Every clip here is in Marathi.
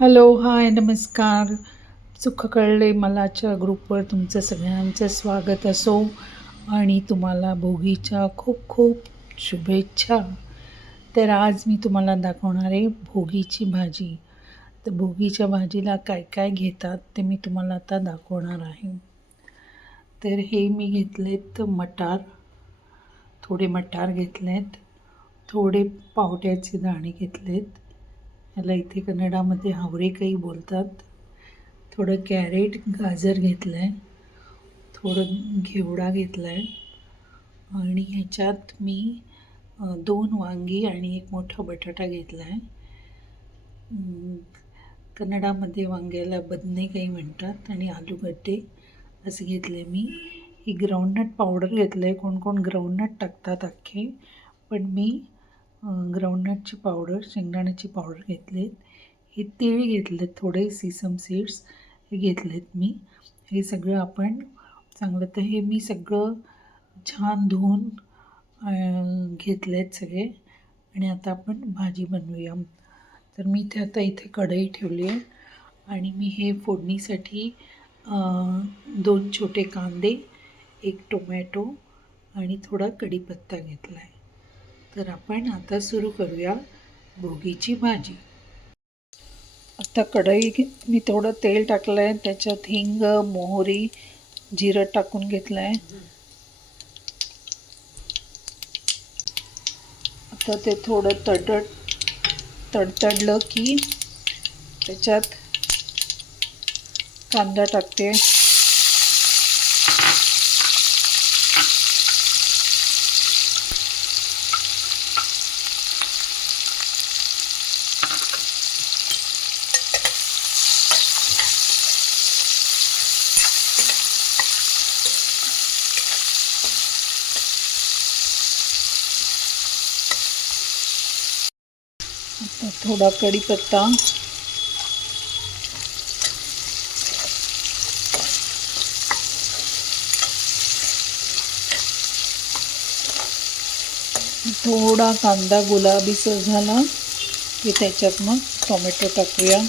हॅलो, हाय, नमस्कार. सुख कळले मलाच्या ग्रुपवर तुमचं सगळ्यांचं स्वागत असो आणि तुम्हाला भोगीच्या खूप खूप शुभेच्छा. तर आज मी तुम्हाला दाखवणार आहे भोगीची भाजी. तर भोगीच्या भाजीला काय काय घेतात ते मी तुम्हाला आता दाखवणार आहे. तर हे मी घेतलेत मटार, थोडे मटार घेतलेत, थोडे पावट्याचे दाणे घेतलेत, याला इथे कन्नडामध्ये हावरेकाई बोलतात. थोडं कॅरेट गाजर घेतलं आहे, थोडं घेवडा घेतला आहे आणि ह्याच्यात मी 2 वांगी आणि एक मोठा बटाटा घेतला आहे. कन्नडामध्ये वांग्याला बदनेकाई म्हणतात आणि आलूगड्डे असे घेतले मी. ही ग्राउंडनट पावडर घेतलं आहे. कोण कोण ग्राउंडनट टाकतात अख्खे, पण मी ग्राउंडनटची पावडर, शेंगदाण्याची पावडर घेतलेत. हे तीळ घेतलेत, थोडे सीसम सीड्स हे घेतलेत मी. हे सगळं आपण चांगलं, तर हे मी सगळं छान धुवून घेतलेत सगळे आणि आता आपण भाजी बनवूया. तर मी ते आता इथे कढई ठेवली आहे आणि मी हे फोडणीसाठी 2 छोटे कांदे, 1 टोमॅटो आणि थोडा कढीपत्ता घेतला आहे. तर आपण आता सुरू करूया भोगीची भाजी. आता कढई मी थोडं तेल टाकलं आहे, त्याच्यात हिंग, मोहरी, जिरं टाकून घेतलं आहे. आता ते थोडं तडतडलं की त्याच्यात कांदा टाकते. आता थोडा कढीपत्ता, थोडा कांदा गुलाबीसर झाला की त्याच्यात मग टोमॅटो टाकूया.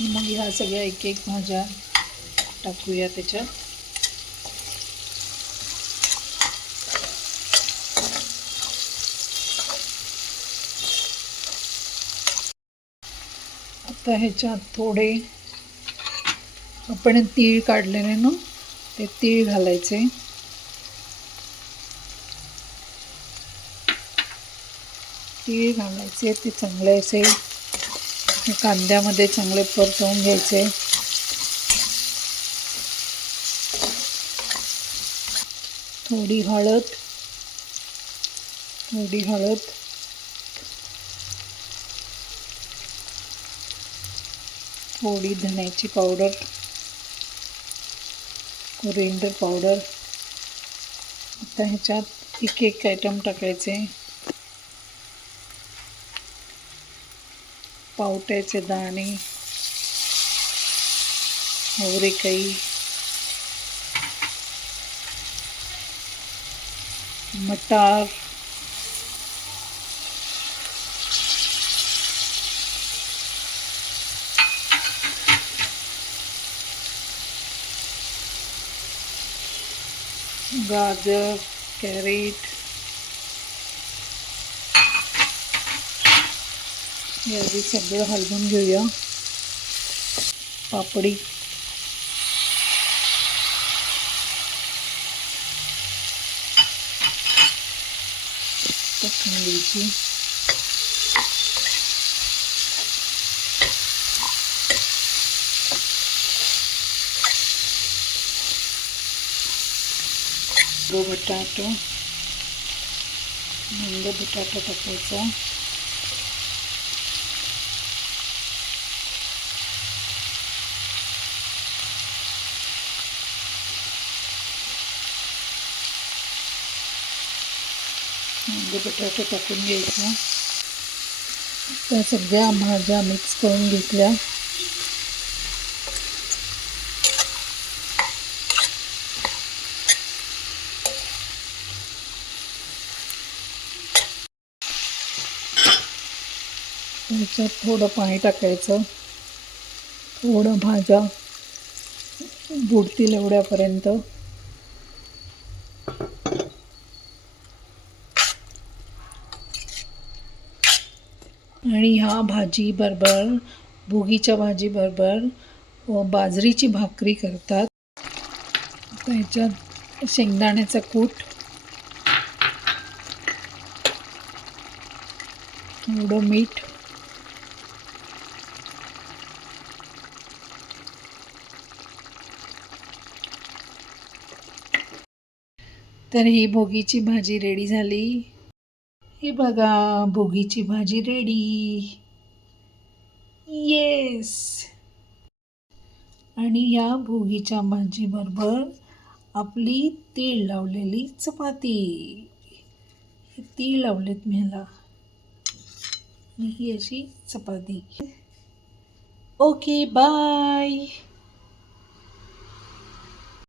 मग ह्या सगळ्या एक एक भाज्या टाकूया त्याच्यात. आता ह्याच्यात थोडे आपण तीळ काढलेले ना, ते तीळ घालायचे. तीळ घालायचे, ते चांगले असे कांद्यामध्ये चांगले परतवून घ्यायचे. थोडी हळद, थोडी धण्याची पावडर, कोरिएंडर पावडर. आता ह्याच्यात एक एक आयटम टाकायचे. पावट्याचे दाणे, हावरेकाई, मटार, गाजर, कॅरेट, हे आधी सगळं हलवून घेऊया. पापडी, टाकून घ्यायची. बटाटा, बटाटा टाकायचा. बटाटा टाकून घ्यायचा. त्या सगळ्या भाज्या मिक्स करून घेतल्या. त्याच्यात थोडं पाणी टाकायचं, थोडं भाज्या बुडतील एवढ्यापर्यंत. आणि ह्या भाजीबरोबर, भुगीच्या भाजीबरोबर बाजरीची भाकरी करतात. त्याच्यात शेंगदाण्याचं कूट, थोडं मीठ, तर ही भोगीची भाजी रेडी झाली. हे बघा, भोगीची भाजी रेडी. येस. आणि या भोगीच्या भाजीबरोबर आपली तीळ लावलेली चपाती. हे तीळ लावलेत मी ह्याला, आणि ही अशी चपाती. Okay, bye.